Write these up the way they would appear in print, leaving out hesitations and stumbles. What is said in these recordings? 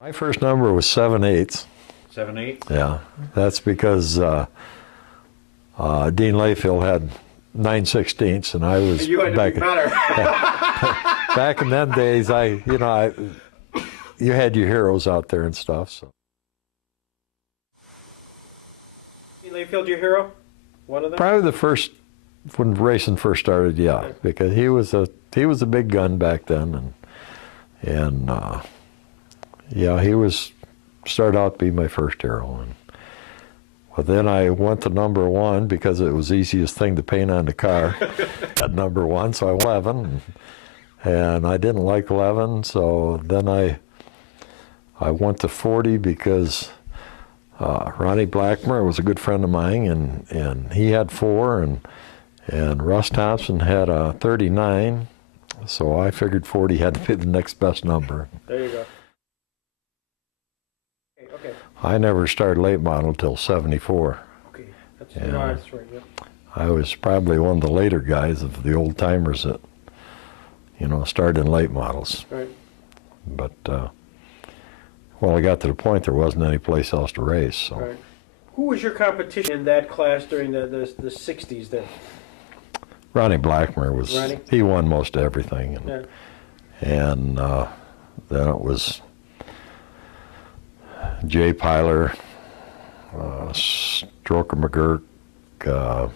My first number was 7/8. 7/8? Yeah, that's because Dean Layfield had 9/16, and I was You had to back be better. back in them days. You had your heroes out there and stuff. So Layfield, your hero? One of them? probably the first when racing first started. Yeah, Okay. because he was a big gun back then, and yeah, he started out to be my first hero. But then I went to number 1 because it was the easiest thing to paint on the car at number 1, so I went 11. And I didn't like 11, so then I went to 40 because Ronnie Blackmer was a good friend of mine, and he had 4, and Russ Thompson had a 39, so I figured 40 had to be the next best number. There you go. Okay. I never started late model till 74. Okay. That's, Yeah. that's right. Yep. I was probably one of the later guys of the old timers that, started in late models. Right. But, I got to the point there wasn't any place else to race. So. Right. Who was your competition in that class during the 60s then? Ronnie Blackmer was, Ronnie? he won most everything. Yeah. And then it was Jay Pyler, Stroker McGurk,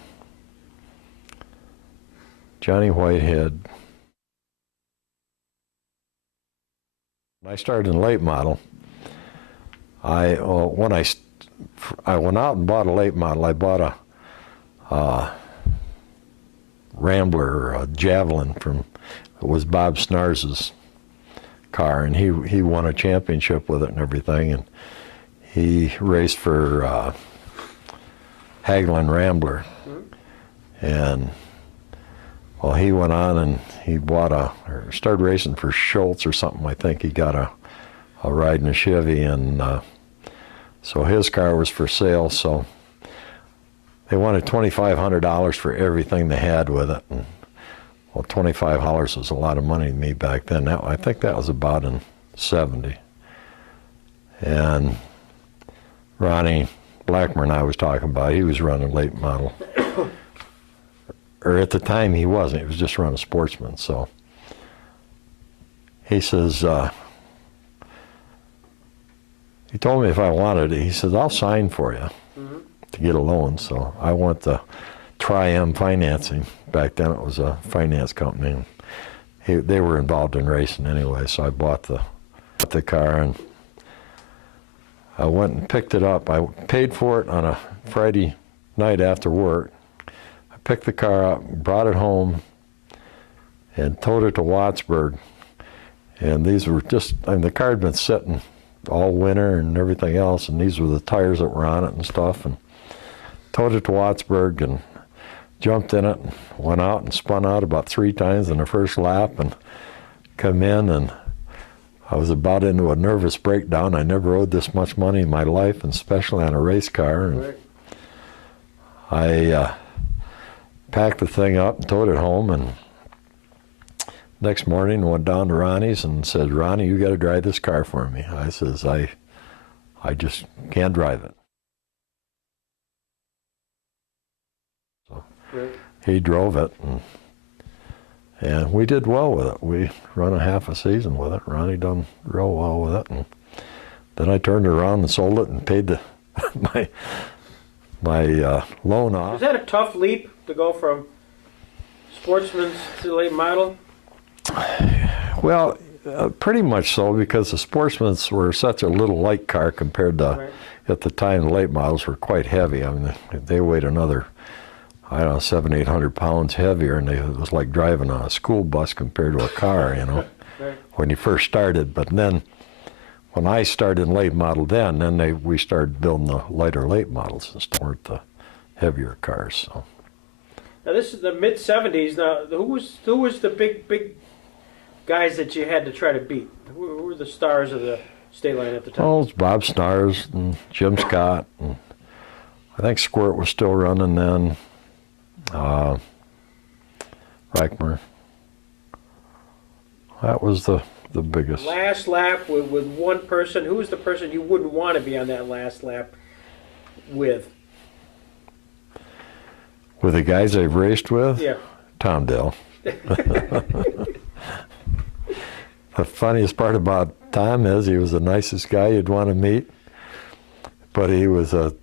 Johnny Whitehead. When I started in late model, when I went out and bought a late model, I bought a Rambler, a Javelin it was Bob Snars's car, and he won a championship with it and everything, and he raced for Hagelin Rambler. And he went on and he started racing for Schultz or something. I think he got a ride in a Chevy, and so his car was for sale. So they wanted $2,500 for everything they had with it. And, $25 was a lot of money to me back then. I think that was about in 70. And Ronnie Blackmer and I was talking about, he was running late model. Or at the time he wasn't, he was just running Sportsman. So he says, he told me if I wanted it, he says, I'll sign for you to get a loan. So I went to Tri-M Financing. Back then it was a finance company. And they were involved in racing anyway, so I bought the car, and I went and picked it up. I paid for it on a Friday night after work. I picked the car up, brought it home, and towed it to Wattsburg. And these were the car had been sitting all winter and everything else, and these were the tires that were on it and stuff. And towed it to Wattsburg and jumped in it, and went out and spun out about 3 times in the first lap, and come in, and I was about into a nervous breakdown. I never owed this much money in my life, and especially on a race car. And Right. I packed the thing up and towed it home, and next morning went down to Ronnie's and said, Ronnie, you got to drive this car for me. I says, I just can't drive it. So Right. he drove it, and we did well with it. We run a half a season with it. Ronnie done real well with it, and then I turned around and sold it and paid my loan off. Was that a tough leap to go from Sportsman to late model? Well, pretty much so, because the Sportsmans were such a little light car compared to, Right. at the time, the late models were quite heavy. I mean, they weighed another, 700-800 pounds heavier, and it was like driving on a school bus compared to a car, Right. when you first started. But then, when I started in late model then we started building the lighter late models and weren't the heavier cars. So. Now this is the mid '70s. Now who was the big guys that you had to try to beat? Who were the stars of the Stateline at the time? Oh, it was Bob Snars and Jim Scott, and I think Squirt was still running then. Reichmer. That was the the biggest. Last lap with one person. Who was the person you wouldn't want to be on that last lap with? With the guys I've raced with? Yeah. Tom Dale. The funniest part about Tom is he was the nicest guy you'd want to meet, but he was a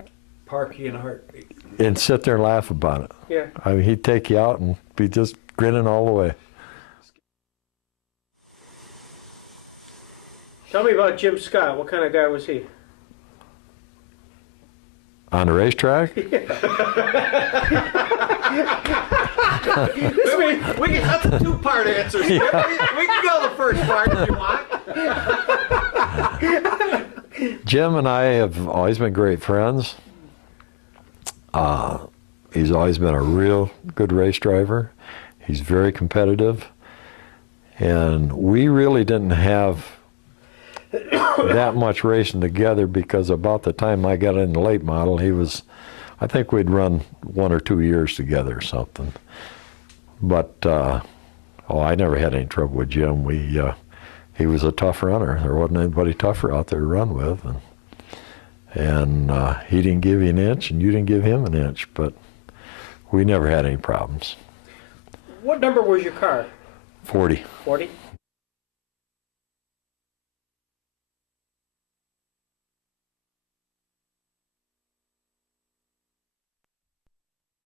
Parky in a heartbeat. and sit there and laugh about it. Yeah. I mean, he'd take you out and be just grinning all the way. Tell me about Jim Scott. What kind of guy was he? On the racetrack? We can that's a two-part answer. We can go the first part if you want. Jim and I have always been great friends. He's always been a real good race driver. He's very competitive. And we really didn't have that much racing together because about the time I got in the late model, I think we'd run 1 or 2 years together or something. But, I never had any trouble with Jim. He was a tough runner. There wasn't anybody tougher out there to run with. And he didn't give you an inch, and you didn't give him an inch, but we never had any problems. What number was your car? 40. 40?